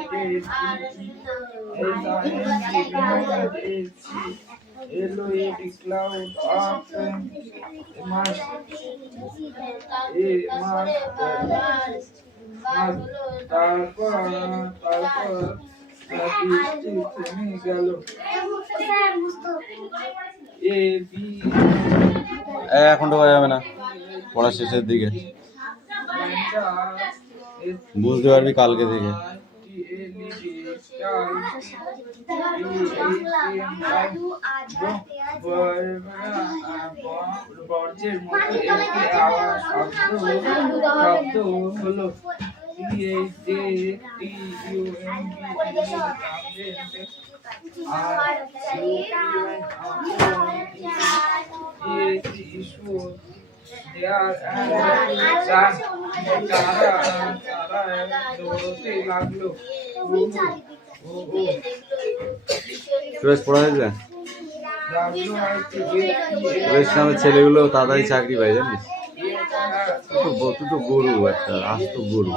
A cloud of তারপর বৃষ্টি থেমে গেল। এখন ঢোকা যাবে না, পড়া শেষের দিকে বুঝতে পারবি কালকে থেকে। বর্জ্যের মতো একটি আওয়াজ শব্দ হলো। লাগলো পড়া হয়েছে ছেলেগুলো তাড়াতাড়ি চাকরি পাই জানিস। তুই তো গরু, একটা আস্ত গরু।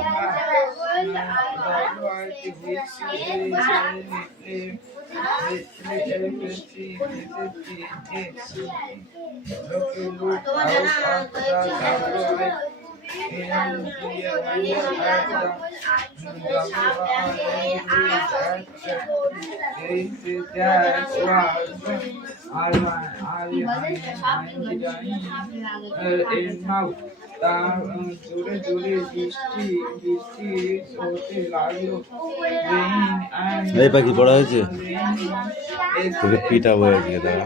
জোরে জোরে বৃষ্টি হতে লাগলো। এই পাখি পড়া হয়েছে, তোকে পিটাবো আজকে দাঁড়া।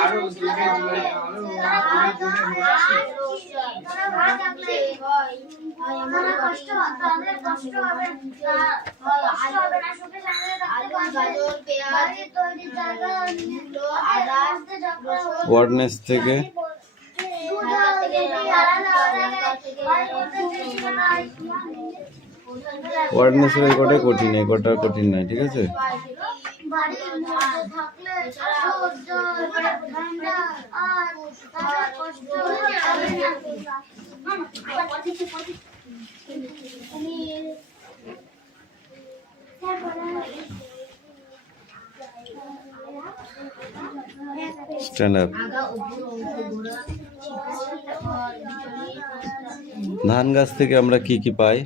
আরো জোরে জোরে ওয়ার্ডনেস থেকে ওয়ার্ডনেসের এই কটাই কঠিন, এই কটা কঠিন নয়, ঠিক আছে। Stand up. ধান গাছ থেকে আমরা কি কি পাই?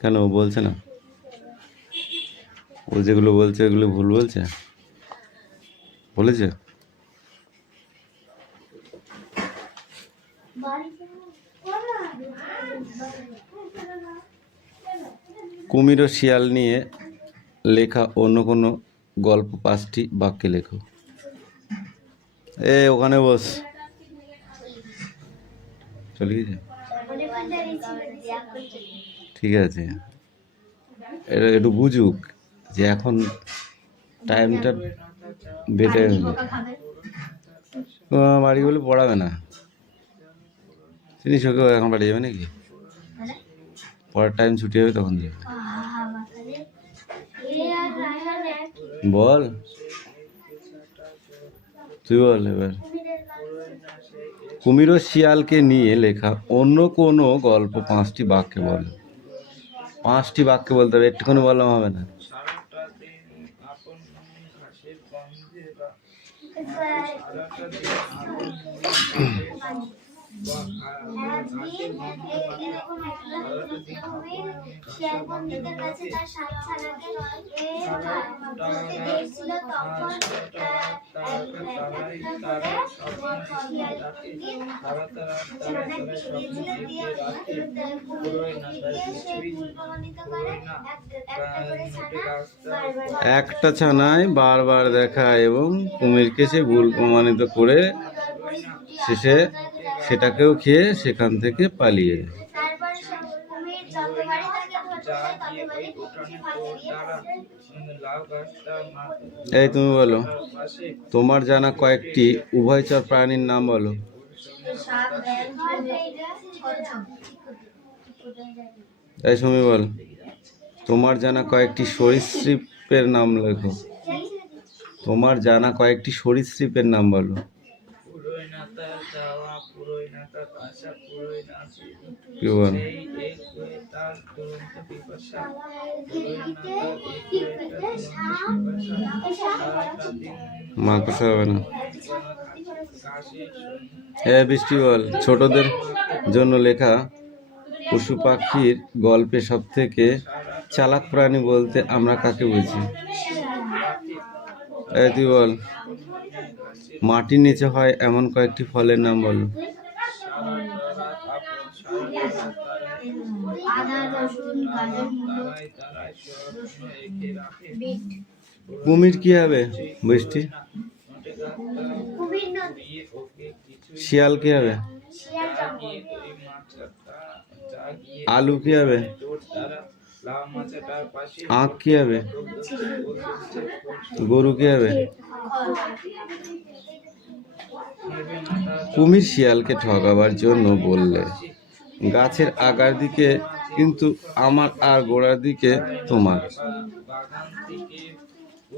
কেন বলছে না? ও যেগুলো বলছে এগুলো ভুল বলছে, বলেছে? কুমির ও শিয়াল নিয়ে লেখা অন্য কোনো গল্প 5টি বাক্যে লেখো। ওখানে বস, চলে গেছে, ঠিক আছে। এটা একটু বুঝুক যে এখন টাইমটা বেটে বাড়ি বলে পড়াবে না, চিনিস ওকে এখন বাড়ি যাবে নাকি? পড়ার টাইম ছুটি হবে তখন যাবে। বল, তুই বল এবার। কুমির ও শিয়ালকে নিয়ে লেখা অন্য কোনো গল্প 5টি বাক্যে বল। 5টি বাক্যে বলতে হবে, একটুখানি বললাম হবে না। একটা ছানায় বারবার দেখা এবং কুমিরকে সে ভুল প্রমাণিত করে শেষে সেটাকেও খেয়ে সেখান থেকে পালিয়ে। এই তুমি বলো, তোমার জানা কয়েকটি উভয়চর প্রাণীর নাম বলো। এই সুমি বল, তোমার জানা কয়েকটি সরীসৃপের নাম লেখো। তোমার জানা কয়েকটি সরীসৃপের নাম বলো। কি বল? সেই এক হয়ে তার দুরন্ত পিপাসা ফুরোয় না তার এক হয়ে তার দুরন্ত পিপাসা সারাটা দিন মাকড়সা হবে না। ঘাসে বৃষ্টি বল, ছোটদের জন্য লেখা পশু পাখির গল্পে সব থেকে চালাক প্রাণী বলতে আমরা কাকে বুঝি? তুই বল। মাটির নিচে হয় এমন কয়েকটি ফলের নাম বলো। কুমির কি হবে বৃষ্টি? শিয়াল কি হবে? আলু কি হবে? আখ কি হবে? গরু কি হবে? কুমির শিয়ালকে ঠকাবার জন্য বললে, গাছের আগার দিকে কিন্তু আমার আর গোড়ার দিকে তোমার।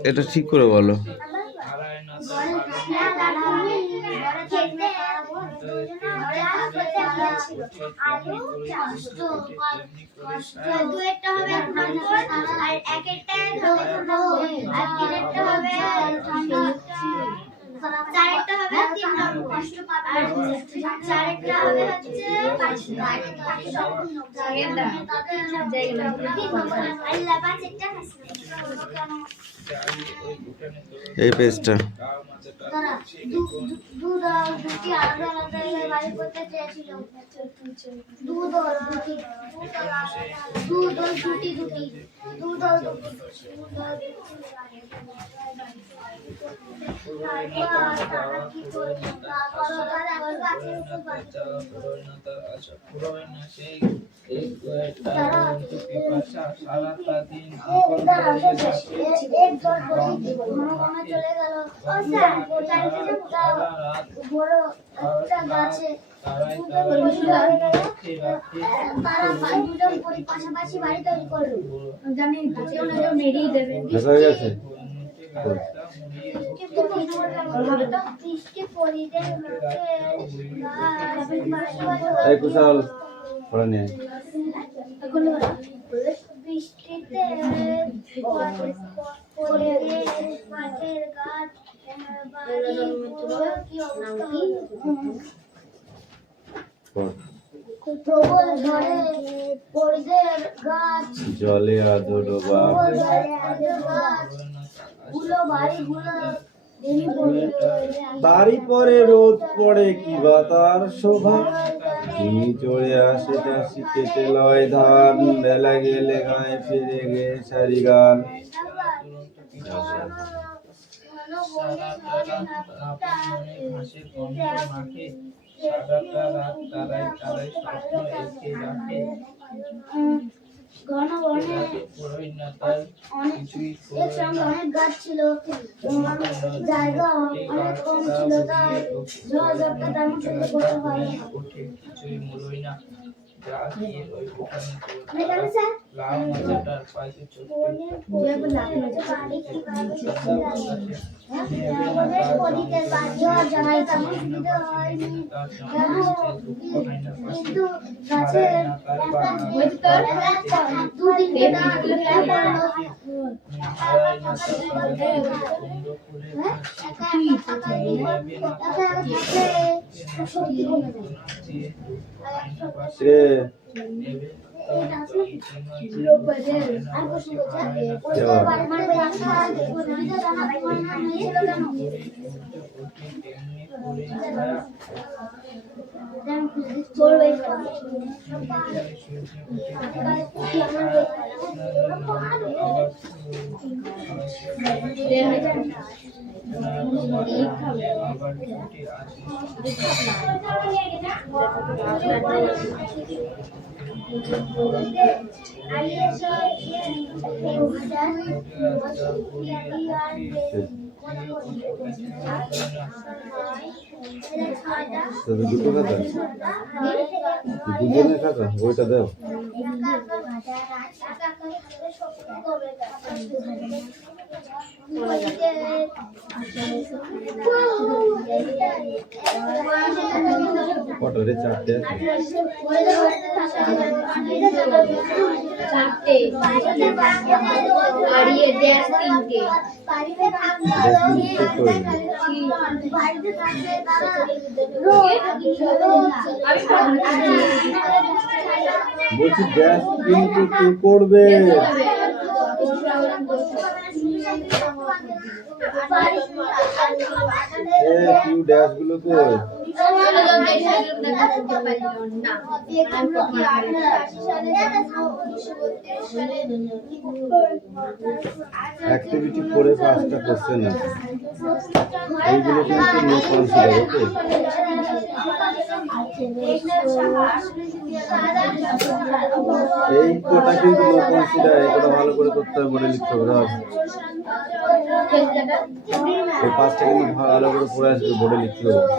এটা ঠিক করে বলো। চারটা হবে 3 নম্বর আর চারটা হবে হচ্ছে 5 এই পেজটা দুধ আর দুটি আলাদা আলাদা বাড়ি করতে চেয়েছিল। দুধ আর দুটি দুধ আর দুটি দুটি দুধ আর দুটি চলে গেল বড় একটা গাছে তারা দুজন পাশাপাশি বাড়ি তৈরি করলো। জানি মেরিয়ে দেবে বৃষ্টি পরিতে বৃষ্টিতে মাঠের গাছ প্রবল ঝড়ে পরিদের গাছ জলে আধো ডোবা, গুলো বাড়িগুলো তারই পরে রোদ পড়ে কিবা তার শোভা, তুমি চড়ে আসে চাষি কেটে লয় ধান, বেলা গেলে গায়ে ফিরে গে সারি গান। ঘন বনে অনেক গাছ ছিল, জায়গা অনেক কম ছিল, তাই ঝড়ঝাপটা তেমন সহ্য করতে পারে না। কিন্তু গাছের দুটো খাতা, দুজনের খাতা, ওইটা দাও। কটা রে? চারটে আছে। চারটে আর ইয়ে ড্যাশ তিনটে। বলছি গ্যাস কিন্তু কি করবে? তুই ড্যাশ গুলো কই? অ্যাক্টিভিটি করে 5টা কোশ্চেন আছে, এইগুলো কিন্তু নো কনসিডার। ওকে, এই কোটা কিন্তু নো কনসিডার। এই কোটা ভালো করে করতে হবে, বলে লিখতে হবে। এই 5টা কিন্তু ভালো করে পড়ে আসবে, বোর্ডে লিখতে হবে।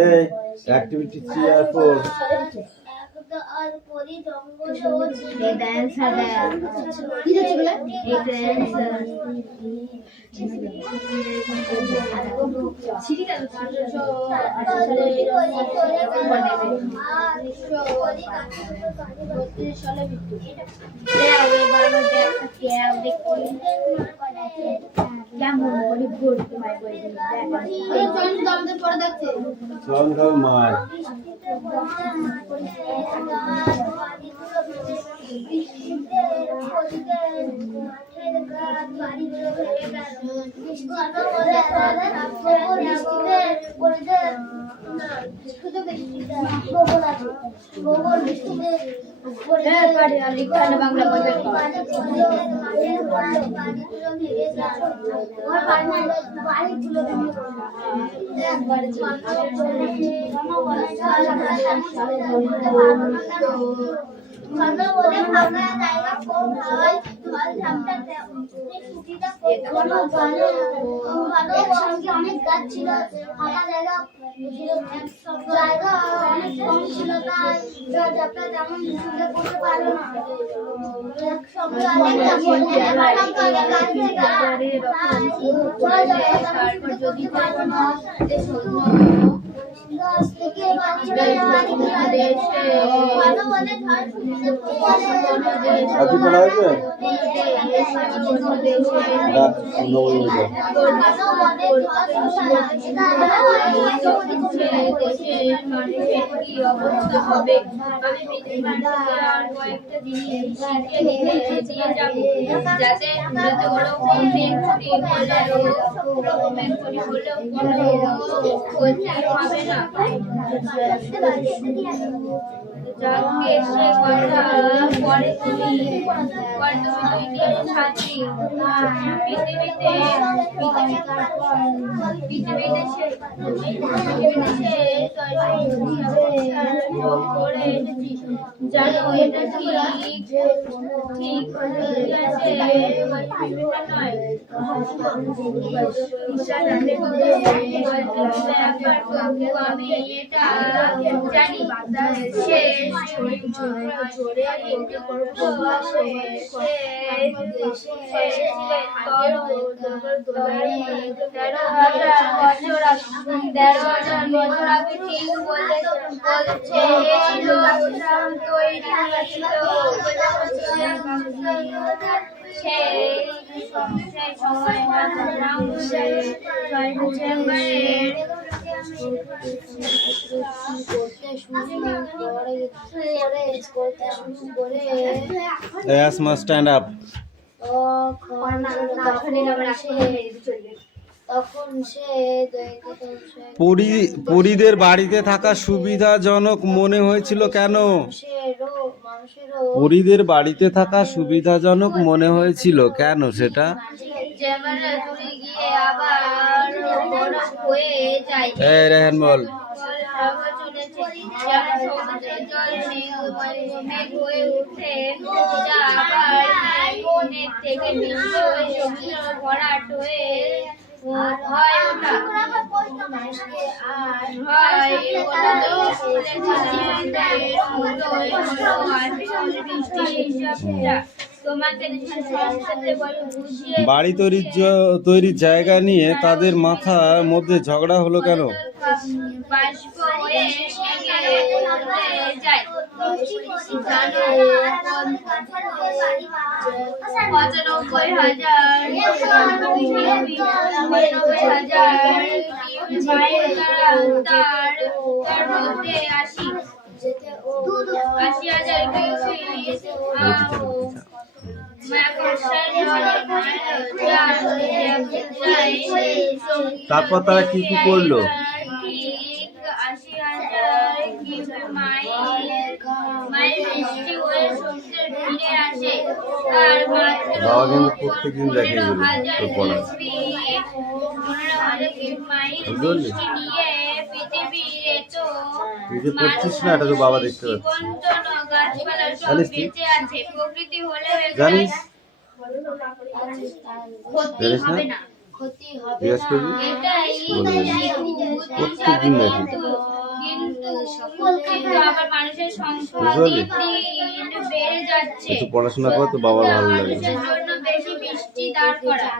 এই অ্যাক্টিভিটি 3 আর 4 চল খাও মার। অনেক গাছ ছিল, ফাঁকা জায়গা জায়গা অনেক কম ছিল, তাই যাত্রা তেমন সুন্দর করতে পারলো না। আজকে পড়া হয়েছে? Asma, stand up. পরীদের বাড়িতে থাকা সুবিধাজনক মনে হয়েছিল কেন? পরীদের বাড়িতে থাকা সুবিধাজনক মনে হয়েছিল কেন সেটা? যেমন চলে গিয়ে আবার বরফ হয়ে যায়। এই রেহান বল। যেমন সমুদ্রের জল মেঘ হয়ে উঠে যা আবার মেঘ থেকে বৃষ্টি হয়ে সমুদ্র ভরাট হয়ে হয় ওঠা হয় ওটা তো তোমাদের সাথে বলো বুঝিয়ে বাড়ি তৈরির জায়গা নিয়ে তাদের মাথার মধ্যে ঝগড়া হলো কেন? বাষ্প হয়ে যায়। 89,000 তারপর তারা কি কি করলো? 80,000 মাইল বৃষ্টি হয়ে সমুদ্রের তীরে আসে। আর মাত্র বাবা কিন্তু প্রত্যেকদিন দেখে এগুলো তোর পড়া। 15,000 মাইল বুঝলি? বৃষ্টি নিয়ে পৃথিবীর এত তুই যে পড়ছিস না, এটা তো বাবা দেখতে পাচ্ছে। জীবন্ত গাছপালা সব জানিস তুই? বেঁচে আছে। প্রকৃতি হলে জানিস? ক্ষতি জানিস না? হবে না। জিজ্ঞেস করবি? এটাই প্রত্যেকদিন দেখি। কিন্তু আবার মানুষের সংখ্যা বুঝলি? দিন দিন বেড়ে যাচ্ছে। একটু পড়াশোনা কর তো বাবা ভালো লাগে। মানুষের জন্য বেশি বৃষ্টি দাঁড় করা।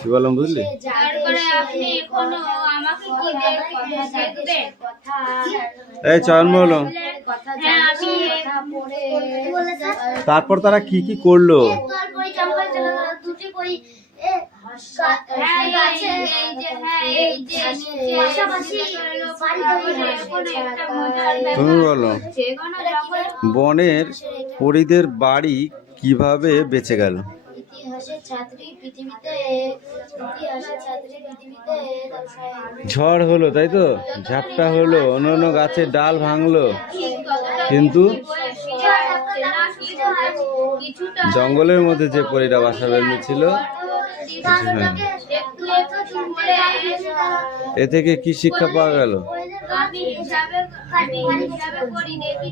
কি বললাম বুঝলি? দাঁড় করে আপনি এখনো আমাকে কি দেখবেন? এই চয়ন বলো। হ্যাঁ, আমি তারপর তারা কি কি করলো? তুমি বলো। বনের পরীদের বাড়ি কিভাবে বেঁচে গেল? ঝড় হলো তাই তো, ঝাপটা হলো, অন্য গাছের ডাল ভাঙলো, কিন্তু জঙ্গলের মধ্যে যে পরীরা বাসা বেঁধেছিল এ থেকে কি শিক্ষা পাওয়া গেল?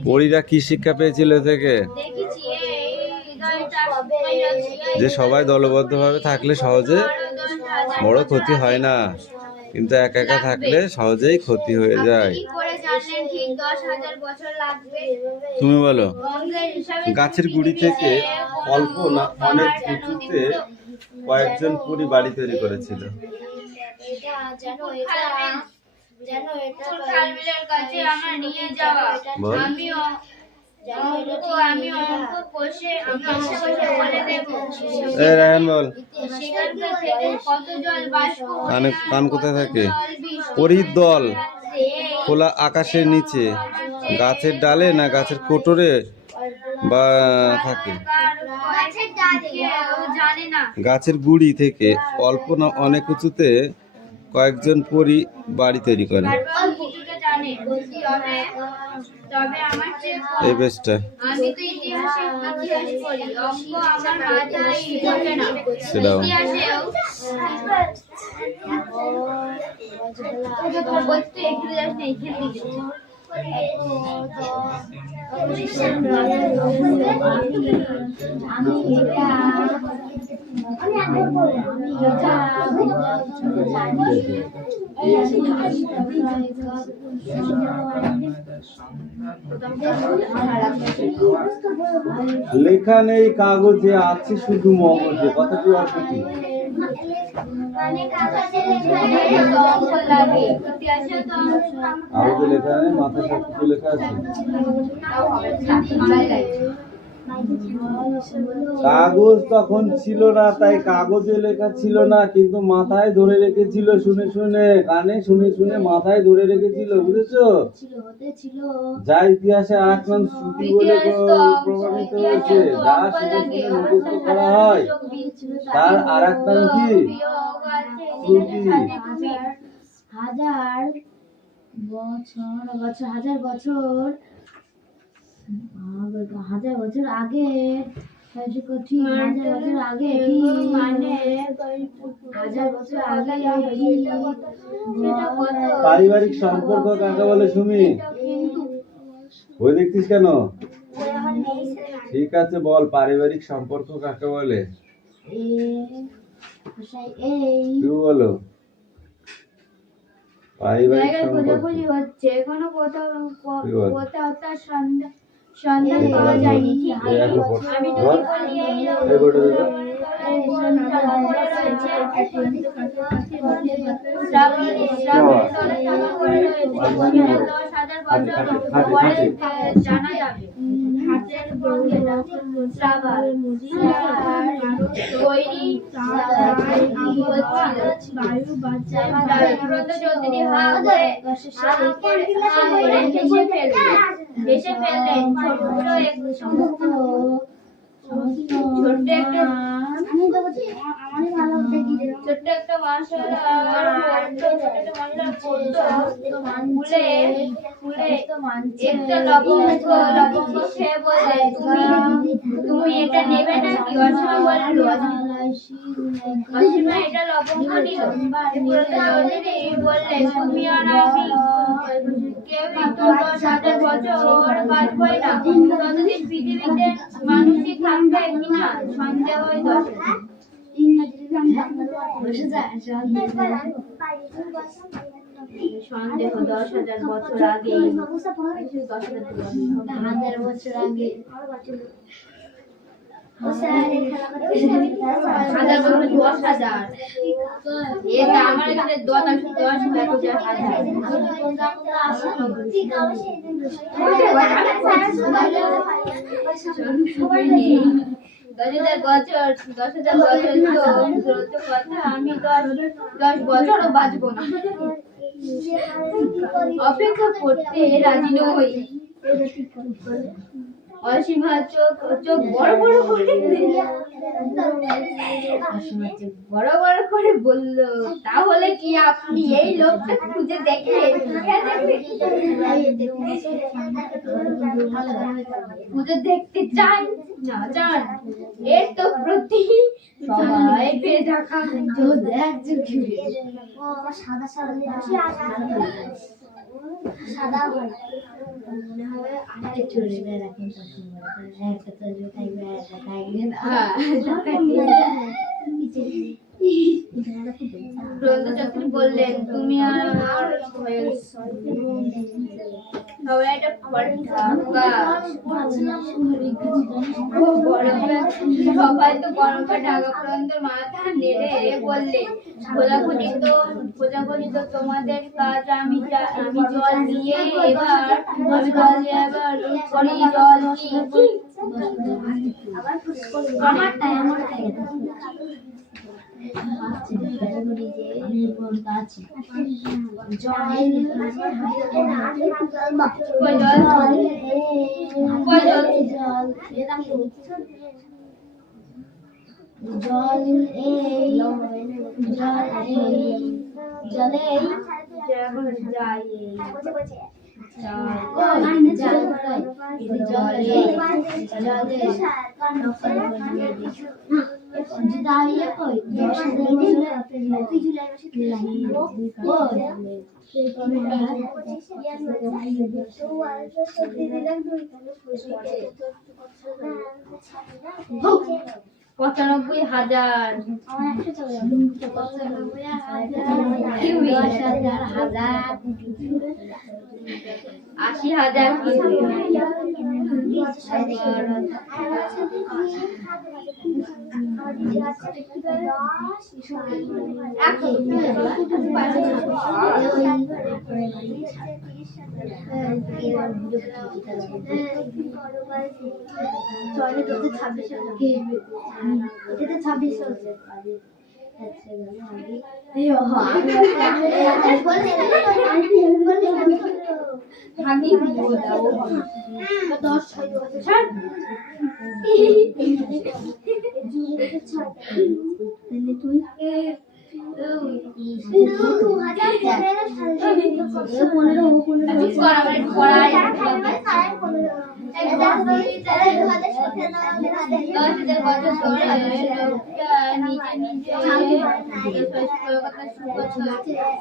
পরীরা কি শিক্ষা পেয়েছিল এ থেকে? যে সবাই দলবদ্ধভাবে থাকলে সহজে বড় ক্ষতি হয় না, কিন্তু একা একা থাকলে সহজেই ক্ষতি হয়ে যায়। তুমি বলো। গাছের গুড়ি থেকে অল্প না অনেক উঁচুতে কয়েকজন পরী বাড়ি তৈরি করেছিল। কান কোথায় থাকে? পরীর দল খোলা আকাশের নিচে, গাছের ডালে না গাছের কোটরে বা থাকে? গাছের গুড়ি থেকে অল্প না অনেক উঁচুতে কয়েকজন পরী বাড়ি তৈরি করে। এই বেশটা সেটাও লেখা নেই কাগজে, আছে শুধু মগজে। কথাটি অর্থ কি? কাগজে লেখা নেই, মাথায় সব কিছু লেখা আছে। কাগজ তখন ছিল না, তাই কাগজে লেখা ছিল না, কিন্তু মাথায় ধরে রেখেছিল শুনে শুনে, কানে শুনে শুনে মাথায় ধরে রেখেছিল। বুঝেছো? যা ইতিহাসে আরেক নাম শ্রুতি বলে প্রমাণিত হয়েছে। যা শুনে শুনে মুখস্থ করা হয় তার আরেক নাম কি? শ্রুতি। হাজার বছর আগে পারিবারিক সম্পর্ক কাকে বলে সুমি? বই দেখছিস কেন? ঠিক আছে বল, পারিবারিক সম্পর্ক কাকে বলে? তুই বলো। পারিবারিক সম্পর্ক হচ্ছে এখনো কোথাও কি বল? কোথাও তার সন্ধান পাওয়া যায়নি। আমি যদি বলি এই এই বইটা দেখো। জানা যাবে হেসে ফেললেন। ছোট্ট একটা মাস্টার ফুলে একটা লবঙ্গ খেয়ে বললেন, তুমি এটা নেবে নাকি? অসীমা বলল, অসীমা এটা লবঙ্গ নিল। বললেন, তুমি আর আমি কেউই তো 10,000 বছর বাঁচবই না। ততদিন পৃথিবীতে মানুষই থাকবে কিনা সন্দেহই 10,000। সন্দেহ 10,000 বছর আগে, 10,000 বছর আগে, 10,000 এটা আমার এখানে 10,000 বছর তো কথা। আমি 10 বছরও বাঁচবো না, অপেক্ষা করতে রাজি নই। অসীমা চোখ বড় বড় করে বলল, তাহলে কি আপনি এই লোকটা খুঁজে দেখলেন? খুঁজে দেখতে চান না চান? এর তো প্রতি সবাই বেঢাকা সাদা বললেন, তুমি আর সবাই একটা সবাই তো গরমে ঢাকা পর্যন্ত মাথা নেড়ে বললেন, খোঁজাখুঁজি তো তোমাদের কাজ। আমি জল নিয়ে এবার করি। জল কি পঁচানব্বই হাজার 80,000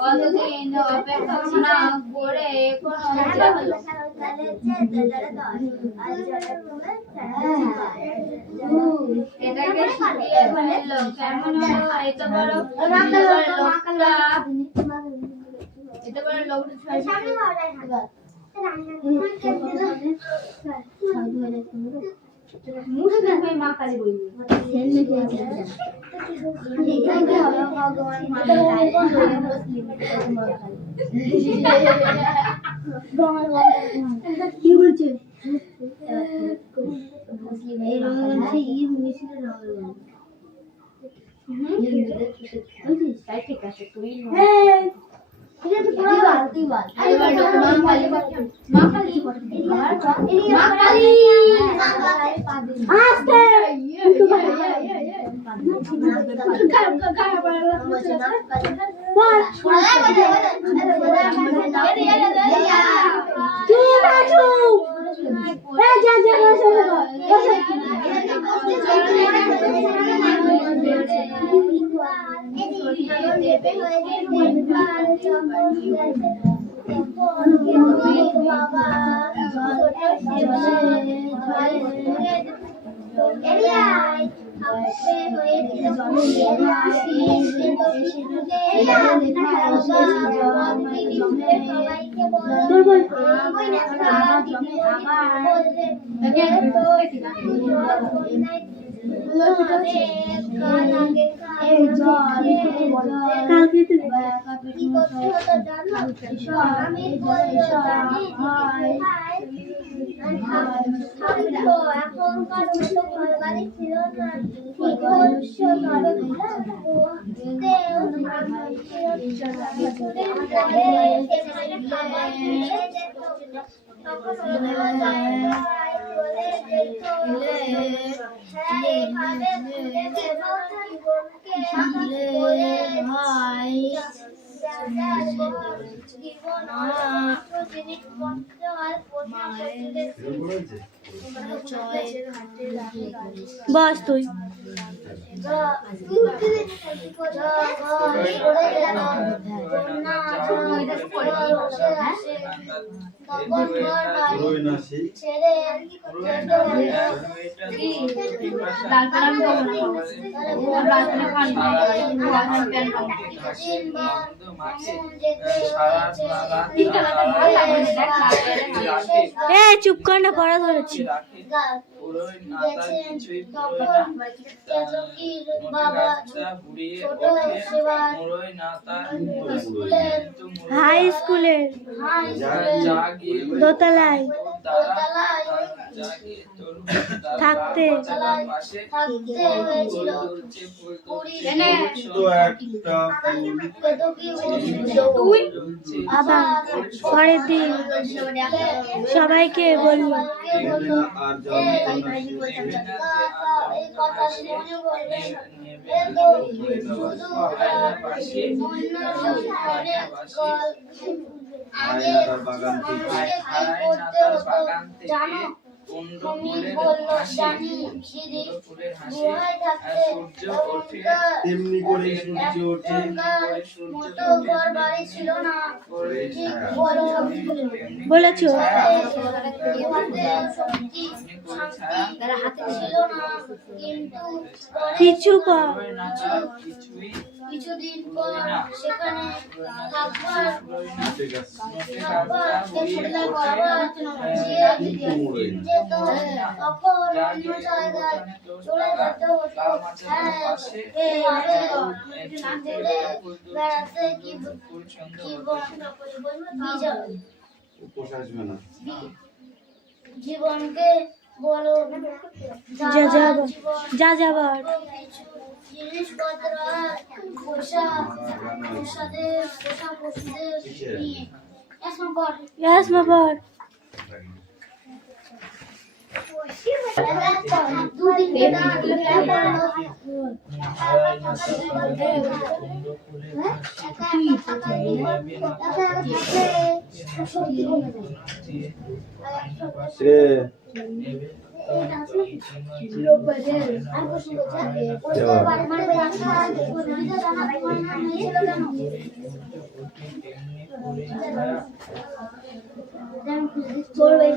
অতদিন অপেক্ষা করে এটাকে শিখিয়ে ফেলল কেমন হলো এত বড় লোকটা মা কালী বলবি কি বলছে ঠিক আছে তুই এখনকার মতো ঘর বাড়ি ছিল না বস তুই চুপ কর না, পড়া ধরেছি। হাই স্কুলের দোতলায় থাকতে আবার পরের দিন সবাইকে বলল জানো তুমি বলল জানি তেমনি করে সূর্য ওঠে মতো ঘর বাড়ি ছিল না ঠিক বলেছো ছিল না কিন্তু কিছু পর কিছুদিন পর সেখানে থাকবার যেত তখন অন্য জায়গায় চলে যেতে হতো। বেড়াতে কি জীবনকে বলো যা যাবার জিনিসপত্র পোষা পশুদের নিয়ে পর রে বলবে